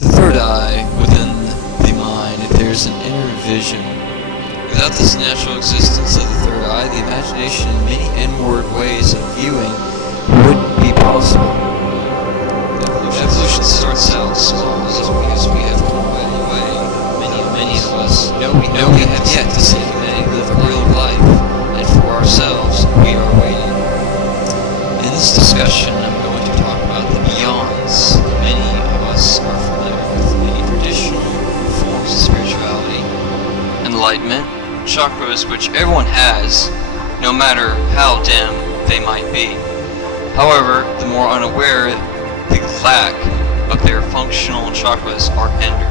The third eye within the mind, there's an inner vision. Without this natural existence of the third eye, the imagination and many inward ways of viewing wouldn't be possible. Evolution starts out small because we have come a way. Many of us know we have yet to see humanity live a real life, and for ourselves, we are waiting. In this discussion, I'm going to talk about the beyonds. Many of us are familiar with the traditional forms of spirituality. Enlightenment, chakras which everyone has, no matter how dim they might be. However, the more unaware the lack of their functional chakras are hindered.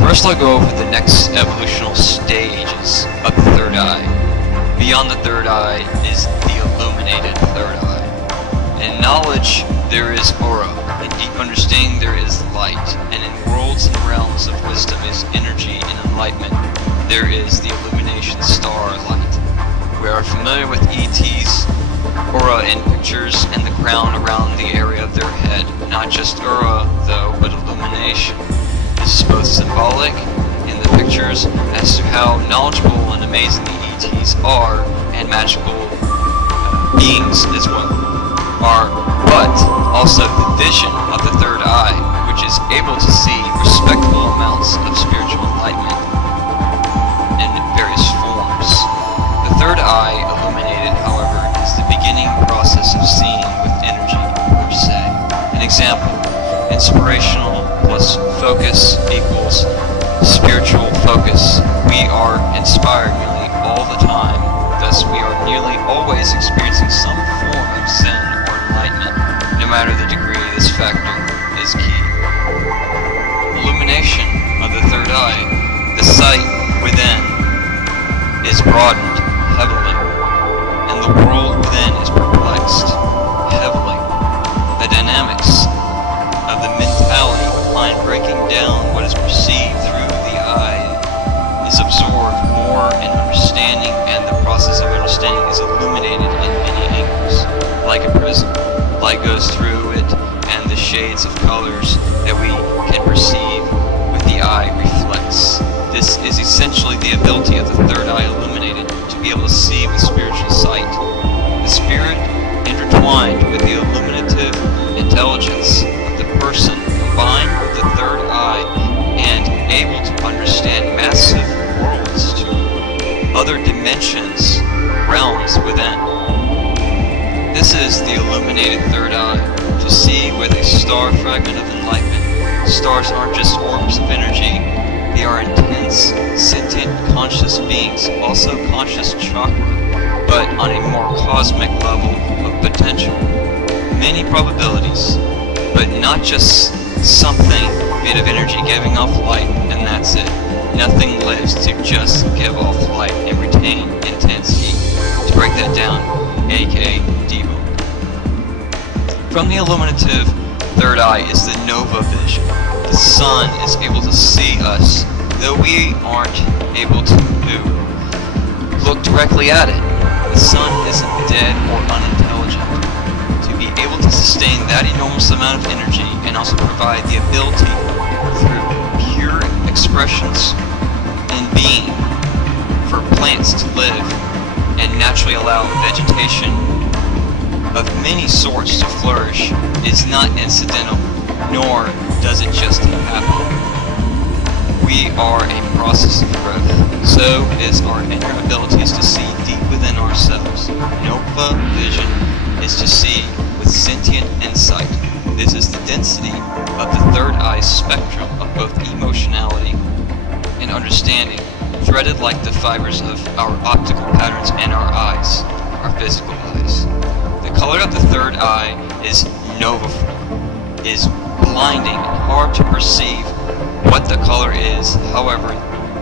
First, I'll go over the next evolutional stages of the third eye. Beyond the third eye is the illuminated third eye. In knowledge, there is aura. In deep understanding, there is light. And in worlds and realms of wisdom is energy and enlightenment. There is the illumination star light. We are familiar with ET's aura in pictures and the crown around the area of their head. Not just aura, though, but illumination. This is both symbolic in the pictures as to how knowledgeable and amazing the ETs are, and magical beings as well are, but also the vision of the third eye, which is able to see respectable amounts of spiritual enlightenment in various forms. The third eye, illuminated, however, is the beginning process of seeing with energy, per se. An example, inspirational plus focus equals spiritual focus. We are inspired nearly all the time, thus we are nearly always experiencing some form of zen or enlightenment. No matter the degree, this factor is key. Illumination of the third eye. The sight within is broadened heavily, and the world within is perplexed heavily. The dynamics of the mentality behind breaking down what is perceived through the eye is absorbed more in understanding, and the process of understanding is illuminated in many angles. Like a prism, light goes through it, and the shades of colors that we can perceive with the eye reflects. This is essentially the ability of the third eye illuminated to be able to see with spiritual sight. The spirit intertwined with the illuminative intelligence of the person combined with the third eye and able to understand massive worlds to other dimensions, realms within. This is the illuminated third eye, to see with a star fragment of enlightenment. Stars aren't just orbs of energy, they are intense, sentient, conscious beings, also conscious chakra, but on a more cosmic level of potential. Many probabilities, but not just something made of energy giving off light, and that's it. Nothing lives to just give off light and retain intense heat. To break that down, aka Devo. From the illuminative third eye is the nova vision. The sun is able to see us, though we aren't able to look directly at it. The sun isn't dead or unintelligent. To be able to sustain that enormous amount of energy and also provide the ability through pure expressions in being for plants to live and naturally allow vegetation of many sorts to flourish is not incidental, nor does it just happen. We are a process of growth. So is our inner abilities to see deep within ourselves. Nova vision is to see with sentient insight. This is the density of the third eye spectrum of both emotionality and understanding, threaded like the fibers of our optical patterns and our eyes, our physical eyes. The color of the third eye is noviform, is blinding and hard to perceive what the color is. However,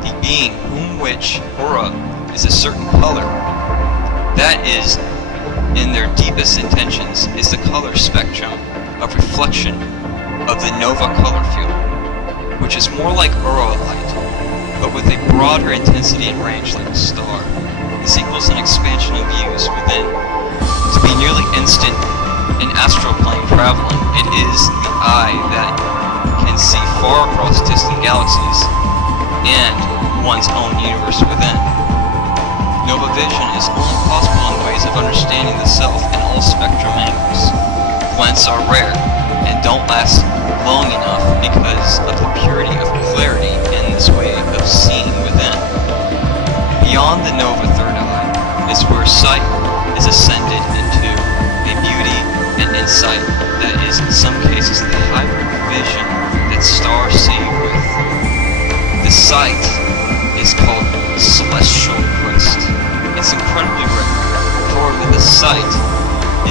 the being whom which aura is a certain color, that is, in their deepest intentions, is the color spectrum of reflection of the nova color field, which is more like aura light, but with a broader intensity and range like a star. This equals an expansion of views within. To be nearly instant in astral plane traveling, it is the eye that can see far across distant galaxies and one's own universe within. Nova vision is only possible in ways of understanding the self in all spectrum angles. Glints are rare and don't last long enough because of the purity of clarity in this way of seeing within. Beyond the nova third eye is where sight is ascended into a beauty and insight that is in some cases the hybrid vision that stars see with. This sight is called Celestial Crest. It's incredibly rare. However, the sight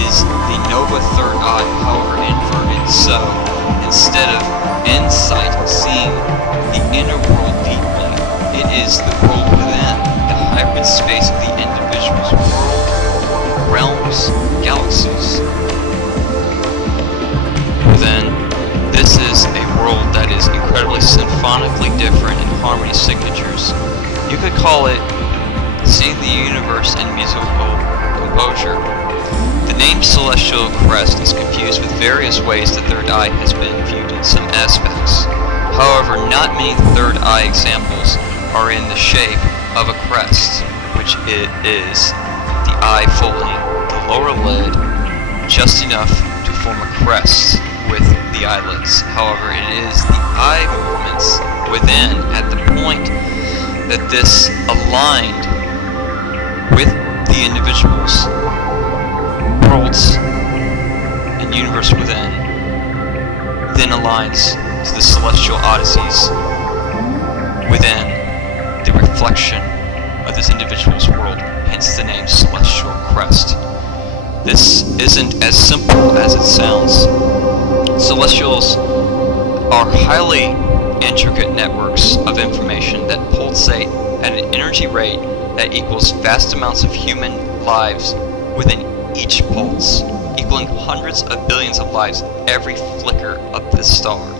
is the nova third eye, however inverted. So, instead of insight seeing the inner world deeply, it is the world within, the hybrid space of the individual's world, realms, galaxies. Within, this is a world that is incredibly symphonically different in harmony signatures. You could call it seeing the universe in musical composure. The name Celestial Crest is confused with various ways the third eye has been viewed in some aspects. However, not many third eye examples are in the shape of a crest, which it is the eye folding the lower lid just enough to form a crest with the eyelids. However, it is the eye movements within at the point that this aligned with the individual's worlds and universe within then aligns to the celestial odysseys within the reflection of this individual's world, hence the name Celestial Crest. This isn't as simple as it sounds. Celestials are highly intricate networks of information that pulsate at an energy rate that equals vast amounts of human lives within each pulse, equaling hundreds of billions of lives every flicker of this star.